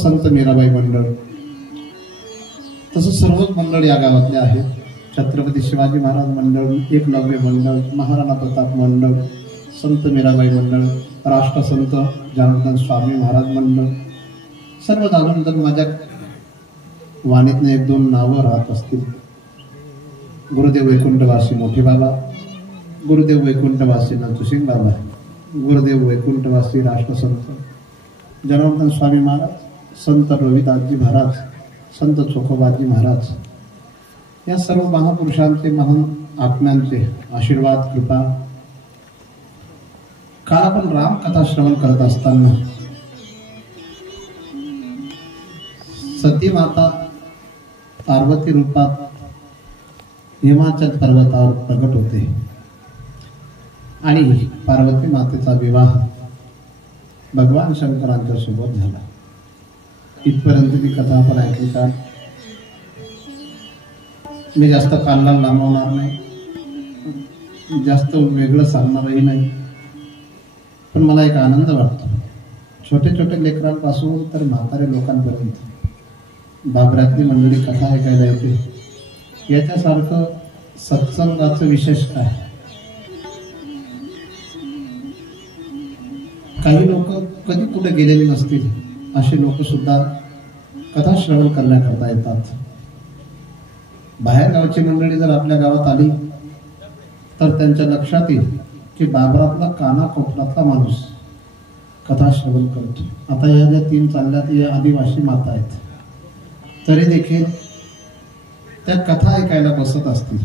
संत मीराबाई मंडळ तसं सर्वच मंडळ या गावातले आहेत. छत्रपती शिवाजी महाराज मंडळ, एकलव्य मंडळ, महाराणा प्रताप मंडळ, संत मीराबाई मंडळ, राष्ट्रसंत जनार्दन स्वामी महाराज मंडळ, सर्व जाणून जर माझ्या वाणीतनं एक दोन नावं राहत असतील. गुरुदेव वैकुंठवासी मोठे बाबा, गुरुदेव वैकुंठवासी नंदुसिंग बाबा, गुरुदेव वैकुंठवासी राष्ट्रसंत जनार्दन स्वामी महाराज, संत रविदासजी महाराज, संत चोखोबाजी महाराज, या सर्व महापुरुषांचे, महान आत्म्यांचे आशीर्वाद, कृपा. काल आपण रामकथा श्रवण करत असताना सती माता पार्वती रूपात हिमाचल पर्वतावर प्रगट होते आणि पार्वती मातेचा विवाह भगवान शंकरांच्या सोबत झाला. इथपर्यंत ती कथा आपण ऐकली. का मी जास्त कालला लांबवणार नाही, जास्त वेगळं सांगणारही नाही, पण मला एक आनंद वाटतो. छोटे छोटे लेकरांपासून तर म्हातारे लोकांपर्यंत बाबरातली मंडळी कथा ऐकायला येते. याच्यासारखं सत्संगाचं विशेष काय. काही लोक कधी कुठे गेलेले नसतील असे लोक सुद्धा कथा श्रवण करण्याकरता येतात. बाहेर गावची मंडळी जर आपल्या गावात आली तर त्यांच्या लक्षात येईल की बाबरातला कानाकोपऱ्यातला माणूस कथा श्रवण करतो. आता या ज्या 3 चालल्यात या आदिवासी माता आहेत, तरी देखील त्या कथा ऐकायला बसत असतील.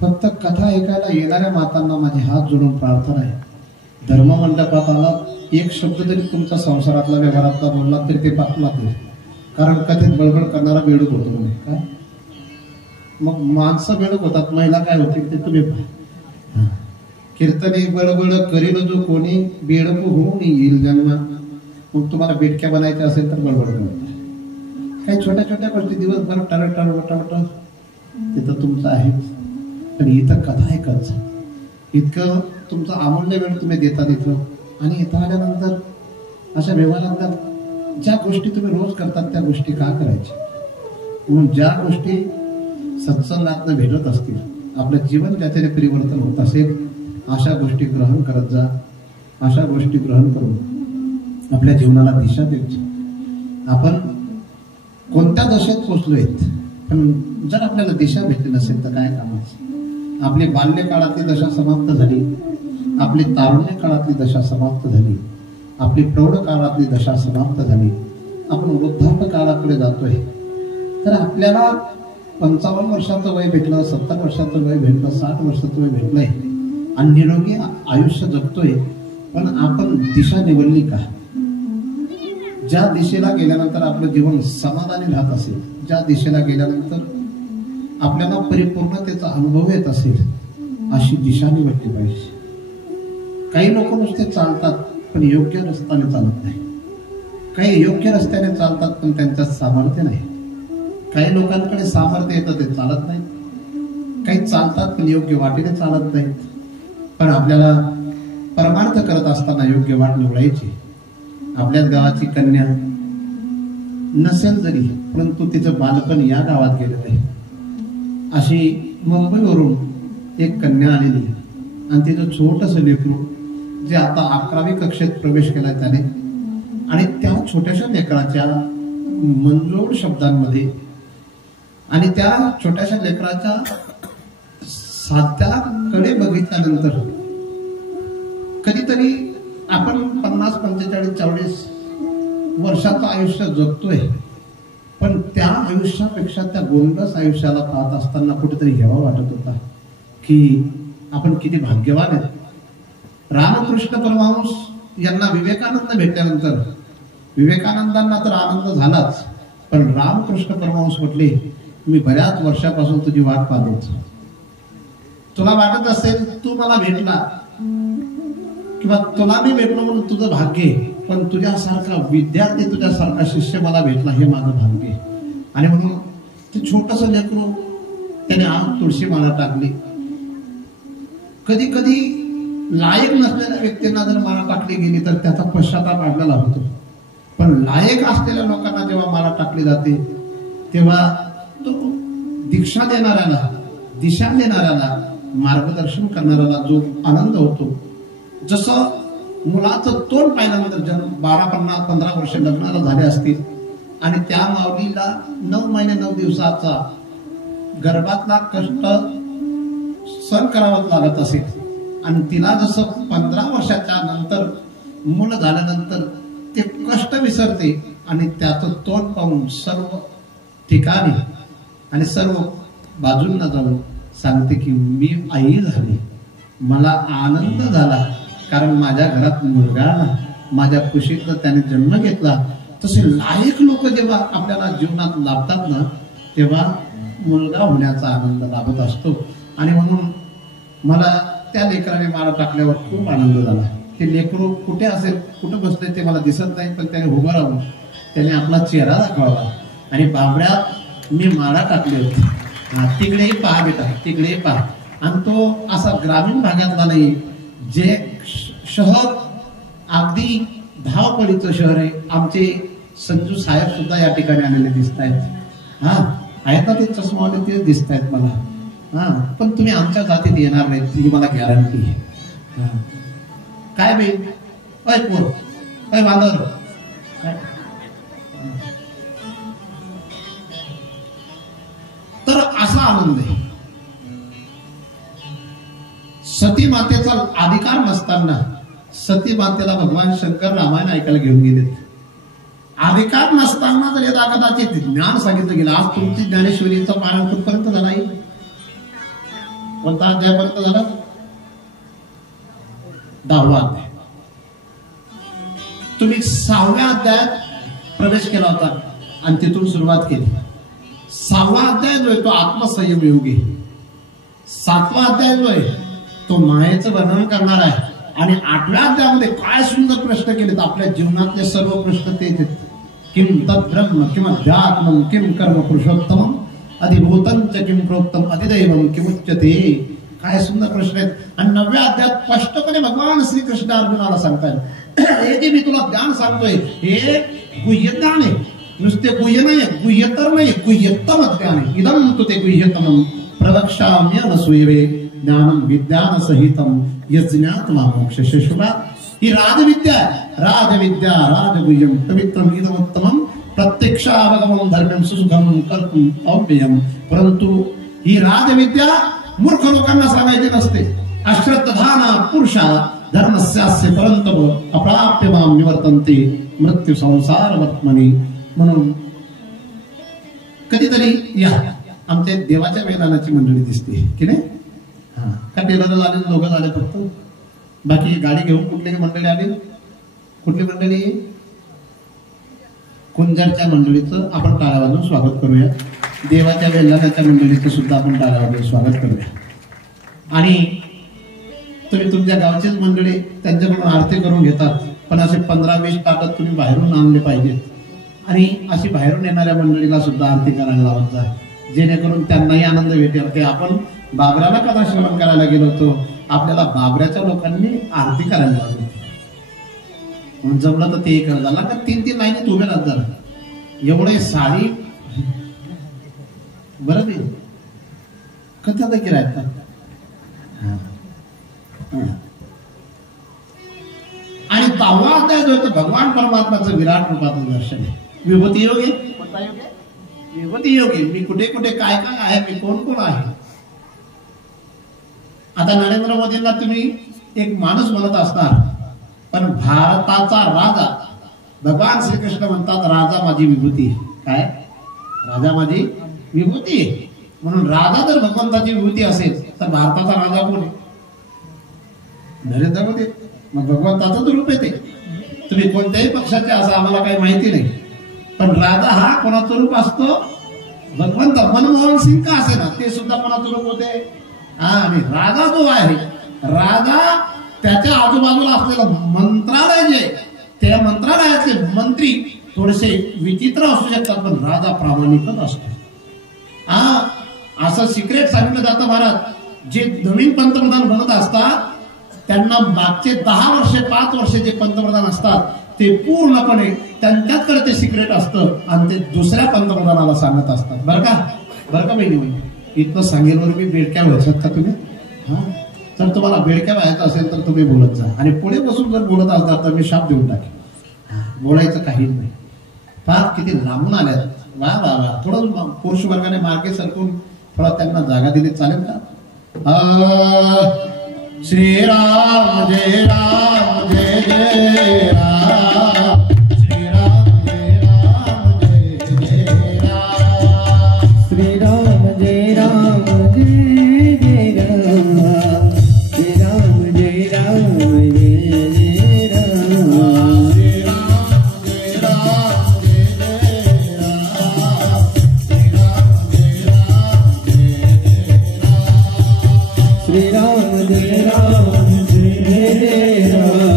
फक्त कथा ऐकायला येणाऱ्या मातांना माझे हात जोडून प्रार्थना आहे, धर्म मंडपात आला एक शब्द तरी तुमचा संसारातला व्यवहारातला बोलला तरी ते पापला ते. कारण कथेत बडबड करणारा बेडूक होतो म्हणजे काय. मग माणसं बेडूक होतात, महिला काय होतील ते तुम्ही पहा. कीर्तनी बडबड करील जो कोणी बेडक होऊन येईल जन्म. मग तुम्हाला बेडक्या बनायच्या असेल तर बडबड करता. काही छोट्या छोट्या गोष्टी दिवसभर टरटर वटवट तिथं तुमचं आहे, पण इथं कथा ऐकायचं. इतकं तुमचा अमूल्य वेळ तुम्ही देता इथं. आणि इथं आल्यानंतर अशा व्यवहारातल्या ज्या गोष्टी तुम्ही रोज करतात त्या गोष्टी का करायच्या. म्हणून ज्या गोष्टी सत्संगातनं भेटत असतील, आपलं जीवन ज्याच्याने परिवर्तन होत असेल, अशा गोष्टी ग्रहण करत जा. अशा गोष्टी ग्रहण करून आपल्या जीवनाला दिशा द्यायची. आपण कोणत्या दशेत पोचलोय, पण जर आपल्याला दिशा भेटली नसेल तर काय कामाचं. आपली बाल्यकाळातली दशा समाप्त झाली, आपली तारुण्य काळातली दशा समाप्त झाली, आपली प्रौढ काळातली दशा समाप्त झाली, आपण वृद्धाप्य काळाकडे जातोय. तर आपल्याला 55 वर्षाचं वय भेटलं, 70 वर्षाचं वय भेटलं, 60 वर्षाचं वय भेटलंय आणि निरोगी आयुष्य जगतोय, पण आपण दिशा निवडली का. ज्या दिशेला गेल्यानंतर आपलं जीवन समाधानी राहत असेल, ज्या दिशेला गेल्यानंतर आपल्याला परिपूर्णतेचा अनुभव येत असेल, अशी दिशा निवडली पाहिजे. काही लोक नुसते चालतात पण योग्य रस्त्याने चालत नाही. काही योग्य रस्त्याने चालतात पण त्यांच्यात सामर्थ्य नाही. काही लोकांकडे सामर्थ्य येतं ते चालत नाहीत. काही चालतात पण योग्य वाटेने चालत नाहीत. पण आपल्याला परमार्थ करत असताना योग्य वाट निवडायची. आपल्याच गावाची कन्या नसेल जरी, परंतु तिचं बालपण या गावात गेलेलं आहे. अशी मुंबईवरून एक कन्या आलेली आणि तिचं छोटंसं लेकरू जे आता 11वी कक्षेत प्रवेश केला त्याने, आणि त्या छोट्याशा लेकराच्या मंजूळ शब्दांमध्ये आणि त्या छोट्याशा लेकराच्या साध्याकडे बघितल्यानंतर कधीतरी आपण 50, 45, 40 वर्षाचं आयुष्य जगतोय, पण त्या आयुष्यापेक्षा त्या गोंडस आयुष्याला पाहत असताना कुठेतरी हेवा वाटत होता की आपण किती भाग्यवान आहेत. रामकृष्ण परमहंस यांना विवेकानंद भेटल्यानंतर विवेकानंदांना तर आनंद झालाच, पण रामकृष्ण परमहंस म्हटले, मी बऱ्याच वर्षापासून तुझी वाट पाहत होतो. तुला वाटत असेल तू मला भेटला किंवा तुला मी भेटलो म्हणून तुझं भाग्य आहे, पण तुझ्यासारखा विद्यार्थी, तुझ्यासारखा शिष्य मला भेटला हे माझं भाग्य आहे. आणि म्हणून ते छोटंसं लेकरू त्याने आज तुळशी माळा टाकली. कधी कधी लायक नसलेल्या व्यक्तींना जर माळा टाकली गेली तर त्याचा पश्चाताप वाढलेला होतो, पण लायक असलेल्या लोकांना जेव्हा माळा टाकली जाते तेव्हा तो दीक्षा देणाऱ्याला, दिशा देणाऱ्याला, मार्गदर्शन करणाऱ्याला जो आनंद होतो, जसं मुलाचं तोंड पाहिल्यानंतर जन्म 12-15 वर्ष लग्नाला झाले असतील आणि त्या माऊलीला 9 महिने 9 दिवसाचा गर्भातला कष्ट सहन करावं लागत असेल आणि तिला जसं 15 वर्षाच्या नंतर मुलं झाल्यानंतर ते कष्ट विसरते आणि त्याचं तोंड पाहून सर्व ठिकाणी आणि सर्व बाजूंना जाऊन सांगते की मी आई झाली, मला आनंद झाला, कारण माझ्या घरात मुलगा आला, माझ्या कुशीतनं त्याने जन्म घेतला. तसे लायक लोक जेव्हा आपल्याला जीवनात लाभतात ना, तेव्हा मुलगा होण्याचा आनंद लाभत असतो. आणि म्हणून मला त्या लेकराने माळा टाकल्यावर खूप आनंद झाला. ते लेकरू कुठे असेल, कुठं बसले ते मला दिसत नाही, पण त्याने उभं राहून त्याने आपला चेहरा दाखवावा आणि बाबड्या मी माळा टाकली होती, तिकडेही पहा बेटा, तिकडेही पहा. आणि तो असा ग्रामीण भागातला नाही, जे शहर अगदी धावपळीचं शहर आहे. आमचे संजू साहेब सुद्धा या ठिकाणी आलेले दिसत आहेत. हा आहेत ना ते चष्मावाले, ते दिसत आहेत मला. हा पण तुम्ही आमच्या जातीत येणार नाहीत ही मला गॅरंटी आहे. काय बाई, काय पोर, काय बांधर, तर असा आनंद आहे. सती मातेचा अधिकार नसताना सती मातेला भगवान शंकर रामायण ऐकायला घेऊन गेलेत. अधिकार नसताना जर यदा कदाचित ज्ञान सांगितलं गेलं. आज तुमची ज्ञानेश्वरीचं पारायण कुठपर्यंत झाला आहे? कोणता अध्यायापर्यंत झाला? 10वा अध्याय. तुम्ही 6व्या अध्यायात प्रवेश केला होता आणि तिथून सुरुवात केली. 6वा अध्याय जो आहे तो आत्मसंयम योगी. 7वा अध्याय जो आहे तो मायेचं वर्णन करणार आहे. आणि 8व्या अध्यायामध्ये काय सुंदर प्रश्न केलेत. आपल्या जीवनातले सर्व प्रश्न तेच आहेत. किम तद्ब्रह्म किम अध्यात्मम किम कर्म पुरुषोत्तम अधिभूतं च किम प्रोक्तम अधिदैवम किमुच्यते. काय सुंदर प्रश्न आहेत. आणि 9व्या अध्यायात स्पष्टपणे भगवान श्रीकृष्ण अर्जुनाला सांगतायत, हे जे मी तुला ज्ञान सांगतोय हे गुह्य ज्ञान आहे. नुसते गुह्य नाही, गुह्यतर नाही, गुह्यतम ज्ञान आहे. इदम तु ते गुह्यतमं प्रवक्ष्याम्यनसूयवे ज्ञानम विज्ञान सहितम यज्ञात मोक्ष शुभा. ही राजविद्या, राजविद्या राजगुह्यम पवित्रम इदमुत्तमम प्रत्यक्षावगमं धर्म्यं सुसुखं कर्तुं अव्ययम्. परंतु ही राजविद्या मूर्ख लोकांना सांगायची नसते. अश्रद्धाना पुरुषा धर्मस्यास्य परंतप अप्राप्य मां निवर्तन्ते मृत्यू संसार वर्त्मनि. म्हणून कधीतरी या आमच्या देवाच्या मैदानाची मंडळी दिसते की नाही? हा का टेलर झाले, लोक झाले फक्त, बाकी गाडी घेऊन कुठली मंडळी आली? कुठली मंडळी? कुंजारच्या मंडळीचं आपण टाळ्या वाजवून स्वागत करूया. देवाच्या वेल्हाण्याच्या मंडळीचं सुद्धा आपण टाळ्या वाजवून स्वागत करूया. आणि तुम्ही तुमच्या गावचीच मंडळी त्यांच्याकडून आरती करून घेतात, पण असे 15-20 ताटात तुम्ही बाहेरून आणले पाहिजेत. आणि अशी बाहेरून येणाऱ्या मंडळीला सुद्धा आरती करायला लावत जा, जेणेकरून त्यांनाही आनंद भेटेल. ते आपण बाबराला कथा श्रवण करायला गेलो होतो आपल्याला बाबऱ्याच्या लोकांनी आरती करायला लागली. म्हणून जमलं तर ते एक झाला का 3-3 लाईनीत उभे राहत झालं. एवढे साडी बरं ते कथा देखील आहेत. आणि 10वा अध्याय जो आहे भगवान परमात्माचं विराट रूपाचं दर्शन आहे. विभूती योग आहे. कोणता योग आहे? विभूती योग आहे. मी कुठे कुठे काय काय आहे, मी कोण कोण आहे. आता नरेंद्र मोदींना तुम्ही एक माणूस म्हणत असणार, पण भारताचा राजा भगवान श्रीकृष्ण म्हणतात राजा माझी विभूती आहे. काय? राजा माझी विभूती आहे. म्हणून राजा जर भगवंताची विभूती असेल तर भारताचा राजा कोण आहे? नरेंद्र मोदी. मग भगवंताचं रूप येते. तुम्ही कोणत्याही पक्षाचे असं आम्हाला काही माहिती नाही, पण राजा हा कोणाचं रूप असतो? भगवंत. मनमोहन सिंग का असे ना, ते सुद्धा कोणाचं रूप होते? आणि राजा जो आहे, राजा त्याच्या आजूबाजूला असलेलं मंत्रालय जे, त्या मंत्रालयातले मंत्री थोडेसे विचित्र असू शकतात, पण राजा प्रामाणिकच असतो. असं सिक्रेट सांगितलं जातं महाराज, जे नवीन पंतप्रधान बनत असतात त्यांना मागचे 10 वर्षे 5 वर्षे जे पंतप्रधान असतात ते पूर्णपणे त्यांच्याकडे ते सिक्रेट असतं आणि ते दुसऱ्या पंतप्रधानाला सांगत असतात. बरं का बहिणी. इतकं सांगेलवर मी बेडक्या व्हायच्यात का तुम्ही? तर तुम्हाला बेडक्या व्हायचं असेल तर तुम्ही बोलत जा, आणि पुढे बसून जर बोलत असतात तर मी शाप देऊन टाकेन. बोलायचं काहीच नाही. फार किती लांबून आल्यात. वा वा वा. थोडं पुरुष वर्गाने मार्गे सरकून थोडा त्यांना जागा दिली चालेल का? श्रीराम जय राम जय जय राम. श्रीराम जय राम जय जय राम. श्रीराम जय राम जय जय राम. श्रीराम जय राम जय जय राम. श्रीराम जय राम जय जय राम. श्रीराम जय राम जय जय राम. श्रीराम जय राम जय जय राम.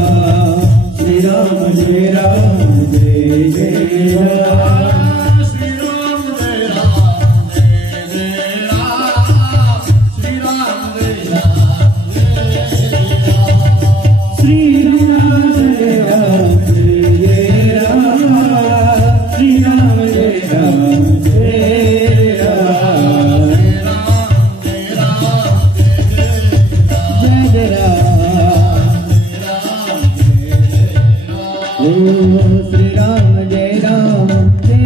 श्रीराम जय राम जय जय राम. श्रीराम जय राम जय राम. श्रीराम जय राम जय राम. जय राम. ओ श्रीराम जय राम जय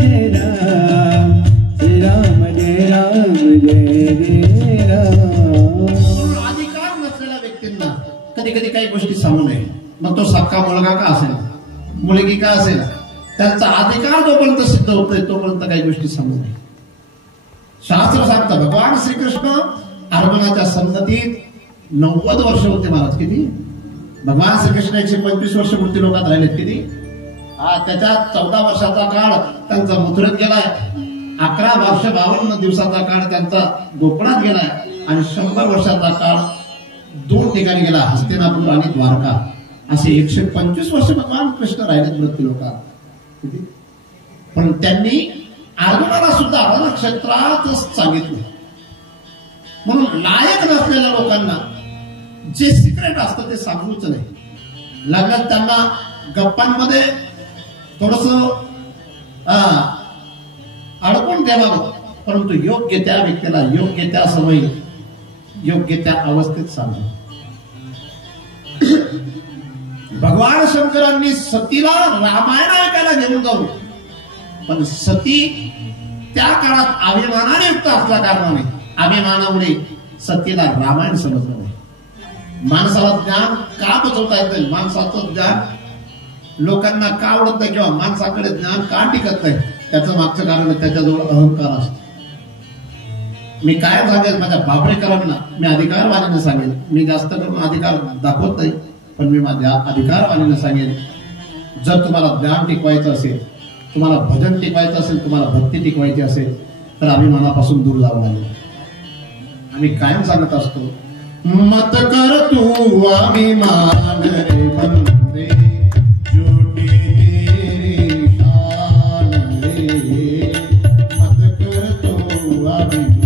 जय राम. श्रीराम जय राम जय जय राम. अधिकार नसलेल्या व्यक्तींना कधी कधी काही गोष्टी सांगू नये. मग तो सक्का मुलगा का असेल, मुलगी का असेल, त्यांचा अधिकार जोपर्यंत सिद्ध होतोय तोपर्यंत काही गोष्टी सांगू नये. शास्त्र सांगतं भगवान श्रीकृष्ण अर्जुनाच्या संततीत 90 वर्ष होते महाराज. किती? भगवान श्रीकृष्ण 125 वर्ष मृत्यू लोकात राहिलेत. किती? त्याच्यात 14 वर्षाचा काळ त्यांचा मथुरेत गेलाय, 11 वर्ष 52 दिवसाचा काळ त्यांचा गोकुळात गेलाय, आणि 100 वर्षाचा काळ 2 ठिकाणी गेला, हस्तिनापूर आणि द्वारका. असे 125 वर्ष भगवान कृष्ण राहिलेत मृत्यू लोकात. किती? पण त्यांनी अर्जुनाला सुद्धा रणक्षेत्रातच सांगितलं. म्हणून लायक नसलेल्या लोकांना जे सिक्रेट असतं ते सांगूच नाही. लग्नात त्यांना गप्पांमध्ये थोडस अडकून ठेवावं, परंतु योग्य त्या व्यक्तीला योग्य त्या समय योग्य त्या अवस्थेत सांगावं. भगवान शंकरांनी सतीला रामायण ऐकायला घेऊन जाऊ, पण सती त्या काळात अभिमानाने युक्त असल्या कारणाने अभिमानामुळे सतीला रामायण समजलं नाही. माणसाला ज्ञान का बचवता येत नाही, माणसाचं ज्ञान लोकांना का आवडत नाही किंवा माणसाकडे ज्ञान का टिकत नाही, त्याचं मागचं कारण त्याच्याजवळ अहंकार असतो. मी काय सांगेल माझ्या बाबरेकरांना, मी अधिकारवाणीने सांगेल. मी जास्त करून अधिकार दाखवत नाही, पण मी माझ्या अधिकारवाणीने सांगेल, जर तुम्हाला ज्ञान टिकवायचं असेल, तुम्हाला भजन टिकवायचं असेल, तुम्हाला भक्ती टिकवायची असेल, तर अभिमानापासून दूर जावं लागेल. आम्ही कायम सांगत असतो, मत कर तू अभिमान रे बंदे, झूठी तेरी शान रे, मत कर तू अभिमान,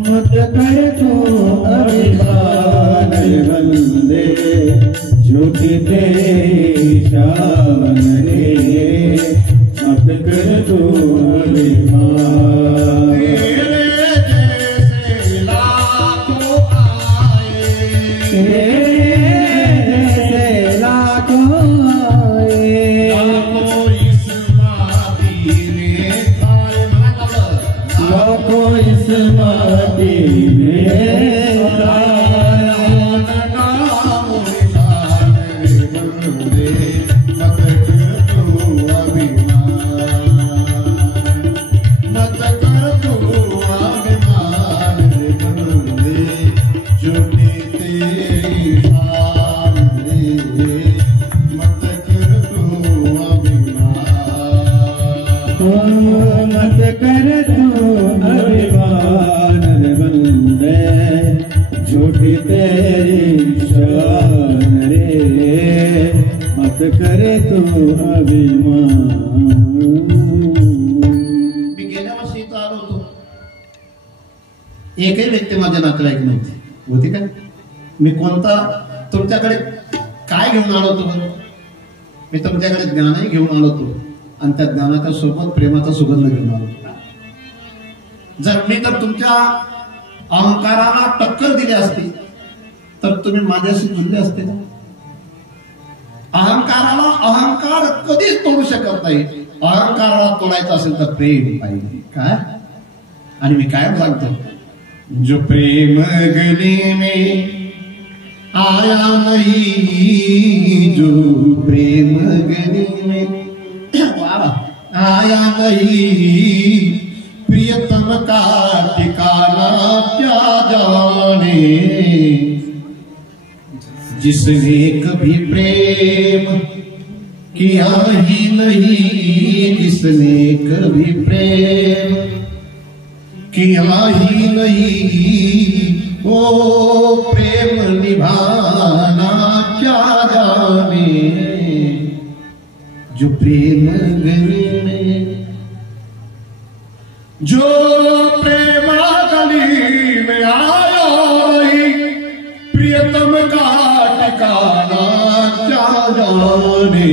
मत कर तू झूठी तेरी शान रे मत कर तू अभिमान तेरे जैसे लाखों आए तेरे लाखों आए लाखों इस माटी में खाए लाखों इस माटी में नाम निशान रे बंदे मत कर तू अभिमान मत कर तू अभिमान रे बंदे झूठी तेरी शान रे मत कर तू अभिमान मत कर तू अभिमान रे बंदे झूठी तेरी शान रे मत कर तू अभिमान मी गेल्या वर्षी इथं आलो होतो एकही व्यक्ती माझ्या नातेवाईक नव्हती होती काय मी कोणता तुमच्याकडे काय घेऊन आलो होतो बरं मी तुमच्याकडे ज्ञानही घेऊन आलो होतो आणि त्या ज्ञानाच्या सोबत प्रेमाचा सुगंध घेऊन आलो होतो जर मी तर तुमच्या अहंकाराला टक्कर दिली असती तर तुम्ही माझ्याशी जुळले असते ना अहंकाराला अहंकार कधीच तोडू शकत नाही अहंकाराला तोडायचं असेल तर प्रेम पाहिजे काय आणि मी काय सांगतो जो प्रेम गले में आया नहीं जो प्रेम गले में आया नहीं प्रियतम का ठिकाना क्या जाने जिसने कभी प्रेम किया ही नहीं जिसने कभी प्रेम किया ही नहीं वो प्रेम निभाना क्या जाने जो प्रेम गले में जो प्रेमा गली में आया नहीं प्रियतम का ठिकाना क्या जाने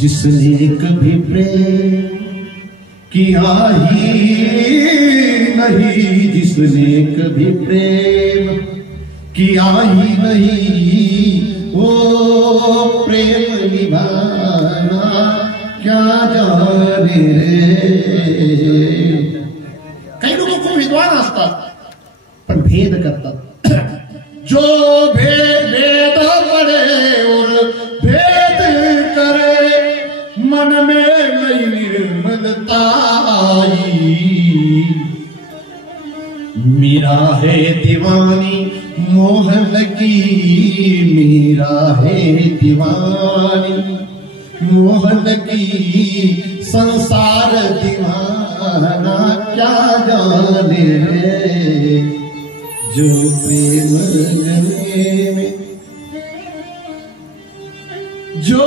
जिसने कभी प्रेम किया ही नहीं जिसने कभी प्रेम किया ही नहीं वो प्रेम निभाना क्या जाने काही लोक खूप विद्वान असतात पण भेद करतात जो भेद पड़े और भेद करे मन में नई निर्मलता आई मीरा है दीवानी मोहन की मीरा है दीवानी मोहन की संसार दीवाना क्या जाने रे जो प्रेम गले में जो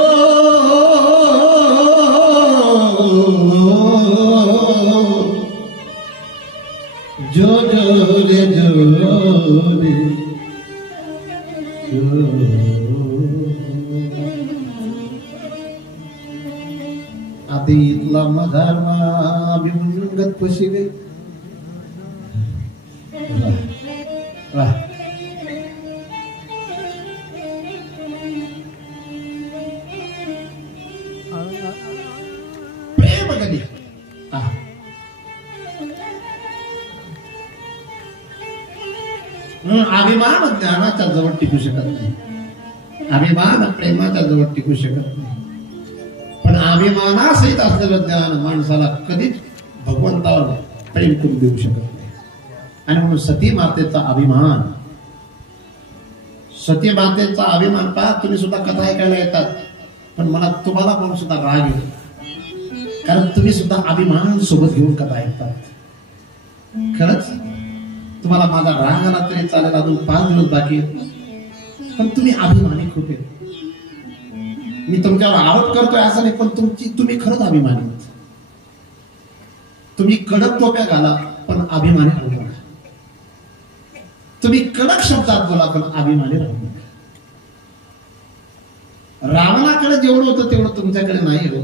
जो जो रे जो रे आधी इथला मधारमा अभिमन्युगत पशी गई प्रेम गली अभिमान ज्ञानाच्या जवळ टिकू शकत नाही अभिमान प्रेमाच्या जवळ टिकू शकत नाही पण अभिमानासहित असलेलं ज्ञान माणसाला कधीच भगवंतावर प्रेम करून देऊ शकत नाही आणि म्हणून सती मातेचा अभिमान सती मातेचा अभिमान पहा तुम्ही सुद्धा कथा ऐकायला येतात पण मला तुम्हाला पण सुद्धा राग येतो कारण तुम्ही सुद्धा अभिमान सोबत घेऊन कथा ऐकतात खरंच तुम्हाला माझा राग आला तरी चालेल अजून 5 दिवस बाकी आहेत पण तुम्ही अभिमानी खूप आहे मी तुमच्यावर आरोप करतोय असं नाही पण तुम्ही खरंच अभिमानी आहात तुम्ही कडक टोप्या घाला पण अभिमानी राहू नका तुम्ही कडक शब्दात बोला पण अभिमानी राहू नका रावणाकडे जेवढं होतं तेवढं तुमच्याकडे नाही हो.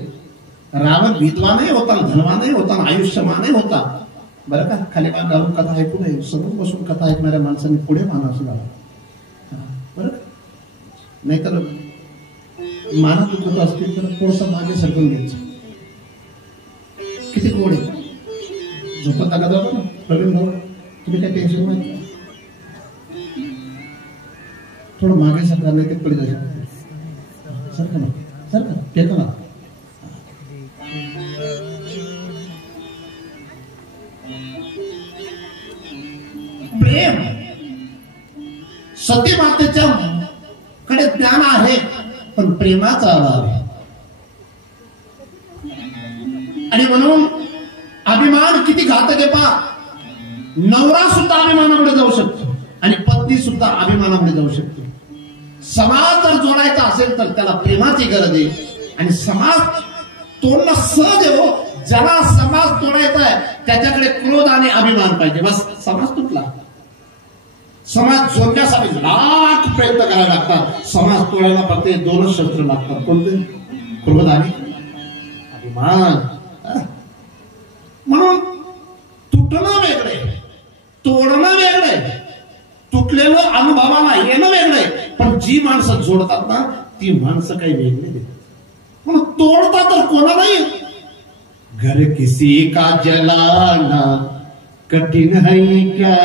रावण विद्वानही होता, धनवानही होता, आयुष्यमानही होता. बरं का, खाली मान घालून कथा ऐकू नये. समोर बसून कथा ऐकणाऱ्या माणसांनी पुढे मानास घाला. बरं, नाहीतर माना दुखत असतील तर थोडंसं मागे सरकून घ्यायचं. किती गोड आहे. झोपत नका जाऊ ना प्रवीण भाऊ, तुम्ही काय टेन्शन नाही. थोडं मागे सरकार नाही ते पुढे जायचं. सरका ना, सरका, टेका ना. प्रेम सती मातेच्या कडे ज्ञान आहे, पण प्रेमाचा अभाव आहे. आणि म्हणून अभिमान किती घातक आहे पहा. नवरा सुद्धा अभिमानामुळे जाऊ शकतो आणि पत्नी सुद्धा अभिमानामुळे जाऊ शकते. समाज जर जोडायचा असेल तर त्याला प्रेमाची गरज आहे. आणि समाज तोडणं सहज आहे हो. ज्याला समाज तोडायचा आहे त्याच्याकडे क्रोध आणि अभिमान पाहिजे, बस समाज तुटला. समाज जोडण्यासाठी लाख प्रयत्न करावे लागतात. समाज तोडायला फक्त 2 शस्त्र लागतात. कोणते? क्रोध आणि अभिमान. म्हणून तुटणं वेगळे, तोडणं वेगळे, तुटलेलं अनुभवाला येणं वेगळे, पण जी माणसं जोडतात ना ती माणसं काही वेगळी नाही. म्हणून तोडता तर कोणालाही. घर किसी का जलाना कठिन है क्या,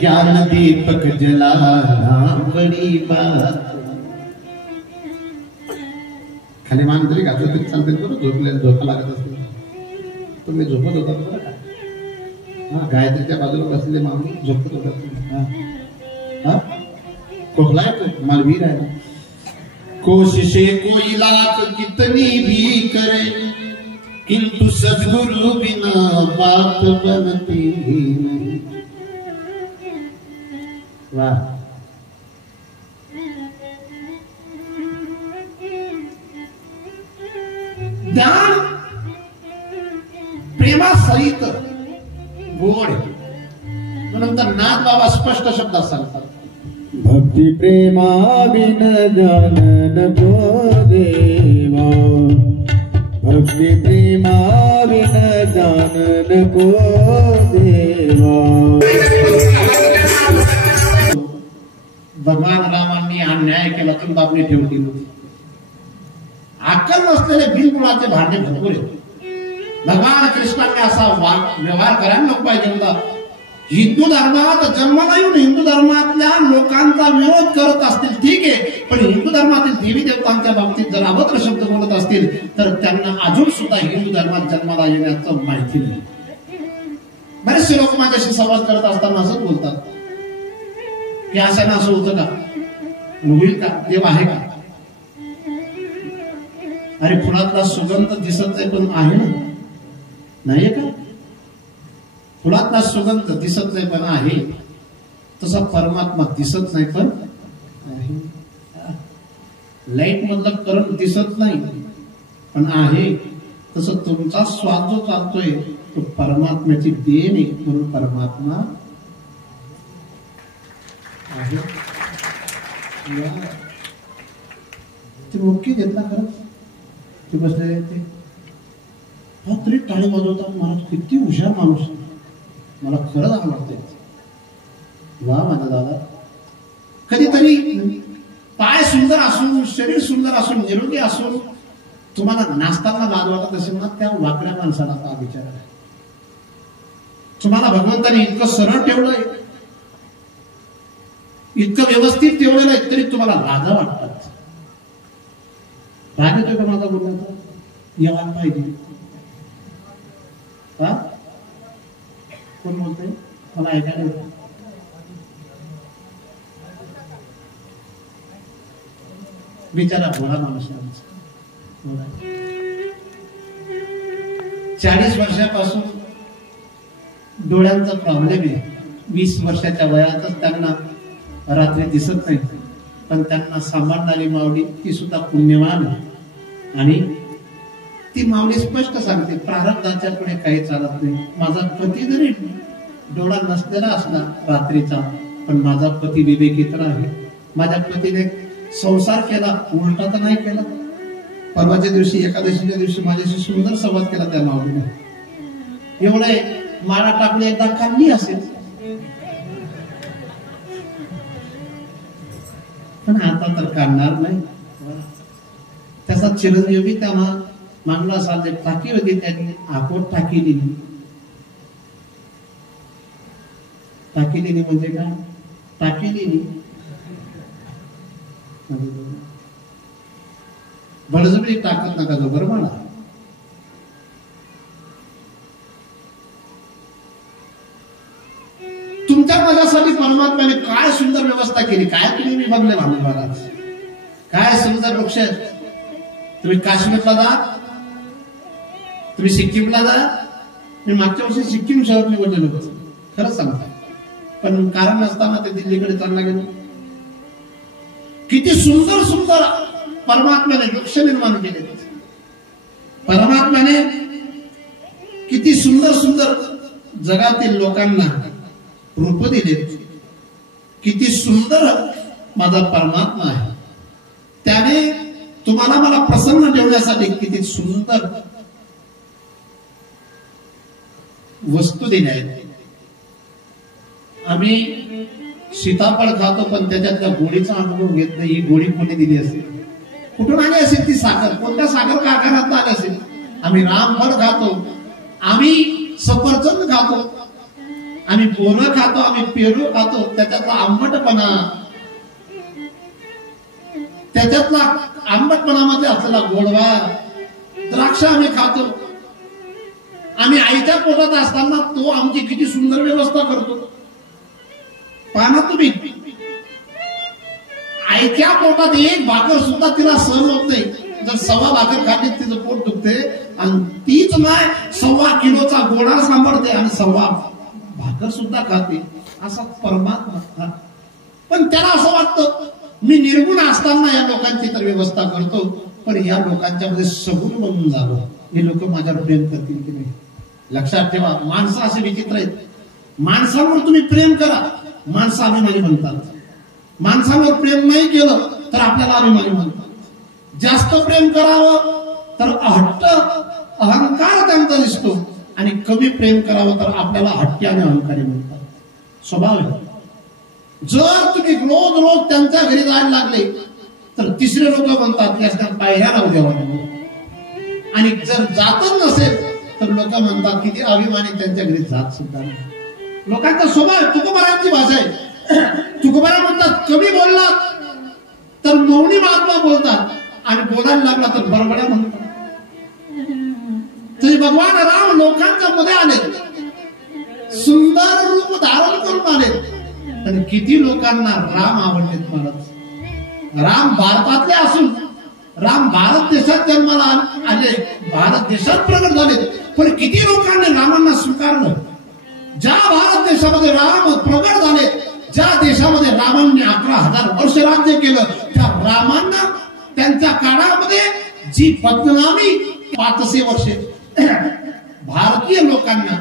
ज्ञान दीपक जलाना बड़ी बात. खाली मान जरी घातलं तरी चालते बरं. झोपले झोपा लागत असते. तुम्ही झोपत होता बरं का. हा, गायत्रीच्या बाजूला बसलेले माणूस झोपत होता. कोहलाय तो मालवीर आहे. कोशिशें कोई लाख कितनी भी करे, किंतु सद्गुरु बिना बात बनती नहीं. वाह. ज्ञान प्रेमासहित गोड. म्हणून तर नाथ बाबा स्पष्ट शब्दात सांगतात, भक्ति प्रेमा बिन जानन को देवा, भक्ति प्रेमा बिन जानन को देवा. भगवान रामांनी अन्याय केला तर बाबने ठेवली होती. अक्कल नसलेले बिनकुळाचे भांडे भरपूर आहेत. भगवान कृष्णाने असा व्यवहार करायला नको पाहिजे होता. हिंदू धर्मात जन्माला येऊन हिंदू धर्मातल्या लोकांचा विरोध करत असतील ठीक आहे, पण हिंदू धर्मातील देवी देवतांच्या बाबतीत जर अभद्र शब्द बोलत असतील तर त्यांना अजून सुद्धा हिंदू धर्मात जन्माला येण्याचं माहिती नाही. बरेचसे लोक माझ्याशी संवाद करत असताना असंच बोलतात की असं ना असं होतं का, होईल का, देव आहे का. अरे फुलातला सुगंध दिसत आहे पण आहे ना, नाहीये का. फुलातला सुगंध दिसत नाही पण आहे, तसा परमात्मा दिसत नाही पण आहे. लाईट मधलं करंट दिसत नाही पण आहे, तसं तुमचा श्वास जो चालतोय तो परमात्म्याची देण आहे. म्हणून परमात्मा आहे. ते मुख्य घेतला खरंच. ते बसले ते तरी टाळी वाजवतात. महाराज किती हुशार माणूस, मला खरंच आवडते. वा माझा दादा. कधीतरी पाय सुंदर असून, शरीर सुंदर असून, निरोगी असून तुम्हाला नाचताना लाज वाटत असेल ना, त्या वाकड्या माणसाला का विचारा. तुम्हाला भगवंताने इतकं सरळ ठेवलंय, इतकं व्यवस्थित ठेवलेलं आहे, तरी तुम्हाला लाजा वाटतात. राग येतोय का माझा बोलण्याचा? यायला पाहिजे. हा, कोण बोलतोय? मला ऐकायला येतं. बिचारा भोळा माणूस. 40 वर्षापासून डोळ्यांचा प्रॉब्लेम आहे. 20 वर्षाच्या वयातच त्यांना रात्री दिसत नाही, पण त्यांना सांभाळणारी माऊली ती सुद्धा पुण्यवान आहे. आणि ती माऊली स्पष्ट सांगते, प्रारब्धाच्या पुढे काही चालत नाही. माझा पती जरी डोळा नसलेला असला रात्रीचा, पण माझा पती विवेकी तर आहे. माझ्या पतीने संसार केला, उलटा तर नाही केला. परवाच्या दिवशी एकादशीच्या दिवशी माझ्याशी सुंदर संवाद केला त्या माऊलीने. एवढे मारा टाकले एकदा काढली असेल, पण आता तर काढणार नाही. त्याचा चिरंजीवी त्या मागला साल जे टाकी होती त्यांनी आपोट टाकी दिली. टाकी दिली म्हणजे काय? टाकी दिली बळजबरी टाकत नका जो बरं मला. तुमच्या माझ्यासाठी परमात्म्याने काय सुंदर व्यवस्था केली. काय तुम्ही विभागले महाराज, काय सुंदर वृक्ष. तुम्ही काश्मीरला जा, तुम्ही सिक्कीमला जा. मी मागच्या वर्षी सिक्कीम शहर निवडलेलो होतो खरंच सांगतो, पण कारण नसताना ते दिल्लीकडे चालला गेलो. किती सुंदर सुंदर परमात्म्याने वृक्ष निर्माण केले. परमात्म्याने किती सुंदर सुंदर जगातील लोकांना रूप दिले. किती सुंदर माझा परमात्मा आहे. त्याने तुम्हाला मला प्रसन्न ठेवण्यासाठी किती सुंदर वस्तू दिल्या आहेत. आम्ही सीताफळ खातो पण त्याच्यातल्या गोडीचा अनुभव घेत नाही. ही गोडी कोणी दिली असेल, कुठून आली असेल ती साखर, कोणत्या साखर कारखान्यात आली असेल. आम्ही रामफळ खातो, आम्ही सफरचंद खातो, आम्ही बोरं खातो, आम्ही पेरू खातो. त्याच्यातला आंबटपणामध्ये असलेला गोडवा, द्राक्ष आम्ही खातो. आम्ही आईच्या पोटात असताना तो आमची किती सुंदर व्यवस्था करतो. पाहा तुम्ही, आईच्या पोटात एक भाकर सुद्धा तिला सहन होत नाही. जर 1.25 भाकर खाते तिचं पोट दुखते, आणि तीच नाही 1.25 किलोचा गोळा सांभाळते आणि 1.25 भाकर सुद्धा खाते. असा परमात्मा. पण त्याला असं वाटतं मी निर्गुण असताना या लोकांची तर व्यवस्था करतो, पण या लोकांच्या मध्ये सगुण बनून झालो. हे लोक माझ्यावर प्रेम करतील की नाही. लक्षात ठेवा, माणसं असे विचित्र आहेत. माणसांवर तुम्ही प्रेम करा, माणसं अभिमानी म्हणतात. माणसांवर प्रेम नाही केलं तर आपल्याला अभिमानी म्हणतात. जास्त प्रेम करावं तर हट्ट अहंकार त्यांचा दिसतो, आणि कमी प्रेम करावं तर आपल्याला हट्टी आणि अहंकारी म्हणतात. स्वभाव आहे. जर तुम्ही रोज रोज त्यांच्या घरी जायला लागले तर तिसरे लोक म्हणतात याच्या पायऱ्या राहू द्यावा. आणि जर जातच नसेल तर लोक म्हणतात किती अभिमानी, त्यांच्या घरी जात सुद्धा नाही. लोकांचा स्वभाव. तुकोबारांची भाषा आहे. तुकोबारा म्हणतात कमी बोललात तर मौनी महात्मा बोलतात, आणि बोलायला लागला तर बडबड्या म्हणतात. तरी भगवान राम लोकांच्या मध्ये आले, सुंदर रूप धारण करून आले. तर किती लोकांना राम आवडलेत महाराज. राम भारतातले असून राम भारत देशात जन्माला आले, भारत देशात प्रगट झाले, पण किती लोकांनी रामांना स्वीकारलं. ज्या भारत देशामध्ये राम प्रगट झाले, ज्या देशामध्ये रामांनी 11,000 वर्ष राज्य केलं, त्या रामांना त्यांच्या काळामध्ये जी बदनामी 500 वर्षे भारतीय लोकांना,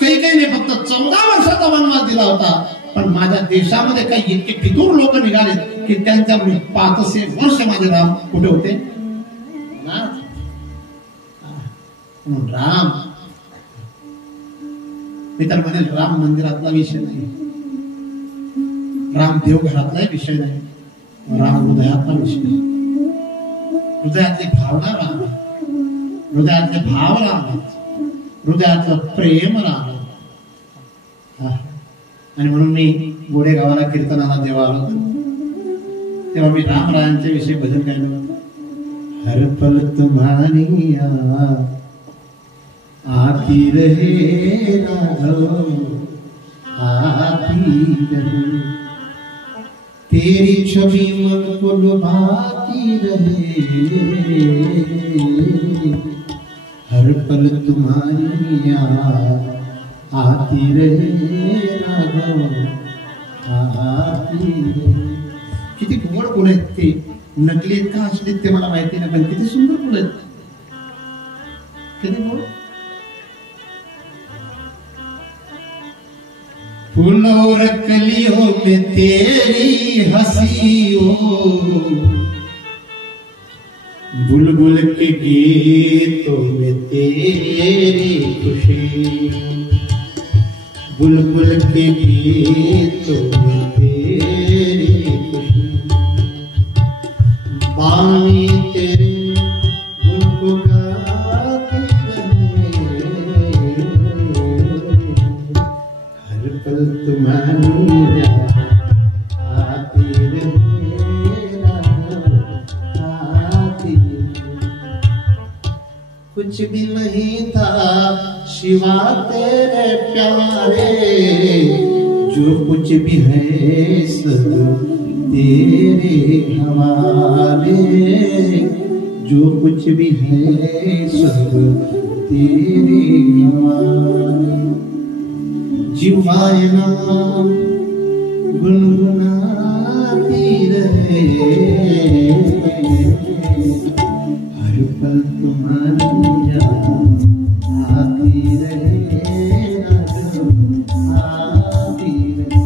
काही फक्त 14 वर्षाचा वनवास दिला होता. पण माझ्या देशामध्ये काही इतके फितूर लोक निघाले की त्यांच्या 500 वर्ष माझे राम कुठे होते. राम मी तर म्हणेल राम मंदिरातला विषय नाही, राम देवघरातला विषय नाही, राम हृदयातला विषय. हृदयातली भावना राम, हृदयातले भाव राम, हृदयातलं प्रेम राम. आणि म्हणून मी गोडेगावाला कीर्तनाला जेव्हा आलो तेव्हा मी रामरायांच्या विषयी भजन गायलं. हर पल तुम्हारी आती रहे राघव, आती रहे तेरी छवि मन को लुभाती रहे. हर पल तुम्हारी आती रहे राघव, आती रहे. किती गोड फुलं आहेत ते. नकली आहेत का असलीत ते मला माहिती नाही, पण किती सुंदर फुलं आहेत. किती गोड. फूलों और कलियों में तेरी हंसियों, बुलबुल के गीतों में तेरी खुशी, बुलबुल के गीतों में तेरी खुशी, बानी तेरे गुनगुनाती रहे, हर पल तुम्हारी याद आती रहे, आती रहे। कुछ भी नहीं था शिवा तेरे प्यारे, जो कुछ भी है सब तेरे हवाले, जो कुछ भी है सब तेरे हवाले। जीवाए नाम गुनगुनाती रहे, हर पल तुम्हारी याद आती रहे, आती रहे।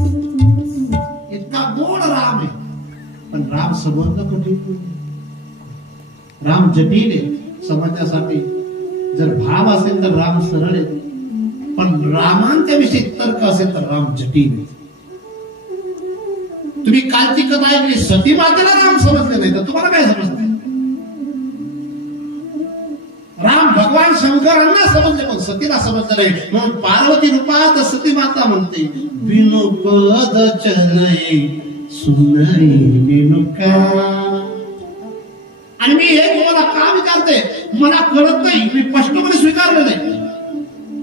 इतका गोड राम आहे, पण राम समजणं कठीण. राम जटिल आहे समजण्यासाठी. जर भाव असेल तर राम सरळ आहे, पण रामांच्या विषयी तर्क असेल तर राम जटिल आहे. तुम्ही कालची कथा ऐकली, सती मातेला राम समजले नाही तर तुम्हाला काय समजते? राम भगवान शंकरांना समजले पण सतीला समजलं नाही, म्हणून पार्वती रूपात सती माता म्हणते, बिनु पद चलई सुनई बिनुका. आणि मी हे तुम्हाला का विचारते? मला कळत नाही, मी स्पष्टपणे स्वीकारलं नाही.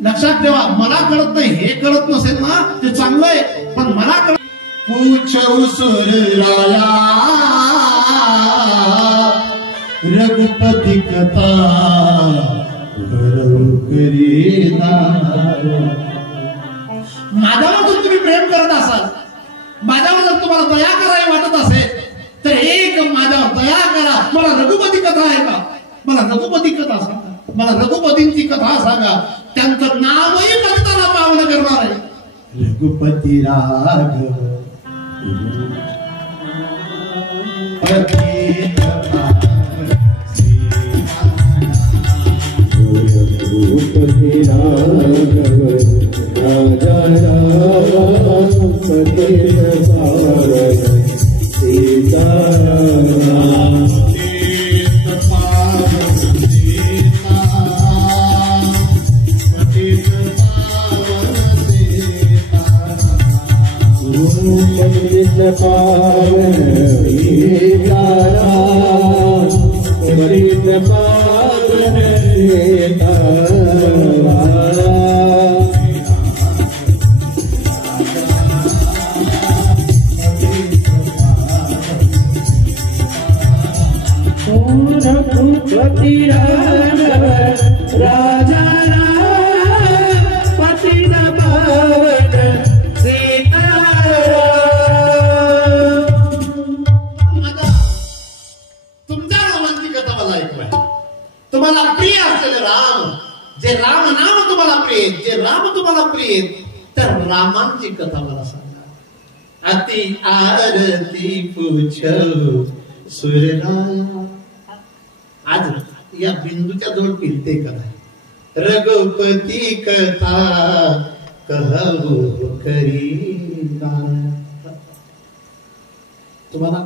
लक्षात ठेवा, मला कळत नाही हे कळत नसेल ना ते चांगलं आहे, पण मला कळत. पूछो सुरराया रघुपति कथा माझ्यावर जर तुम्ही प्रेम करत असाल, माझ्यावर जर तुम्हाला दया करावी वाटत असेल तर एक माझ्यावर दया करा. मला रघुपती कथा आहे का? मला रघुपती कथा सांगा, मला रघुपतींची कथा सांगा. त्यांचं नावही भक्ताला पावन करणार आहे. रघुपती राघव रघुपति राघव राजा राम सतीश पावन सीता राम. पतित पावन सीता राम, पतित पावन सीता राम. रघुपति राघव राजा राम, पतित पावन सीता राम. तुमच्या नावांची कथा मला ऐकू आहे. तुम्हाला प्रिय असलेले राम, जे राम नाम तुम्हाला प्रिय, जे राम तुम्हाला प्रिय, तर रामांची कथा मला सांगा. अति आरती पूछो सूर्यराया. आज या बिंदूच्या जवळ पिलते कथा, रघुपती कथा कहू करी. तुम्हाला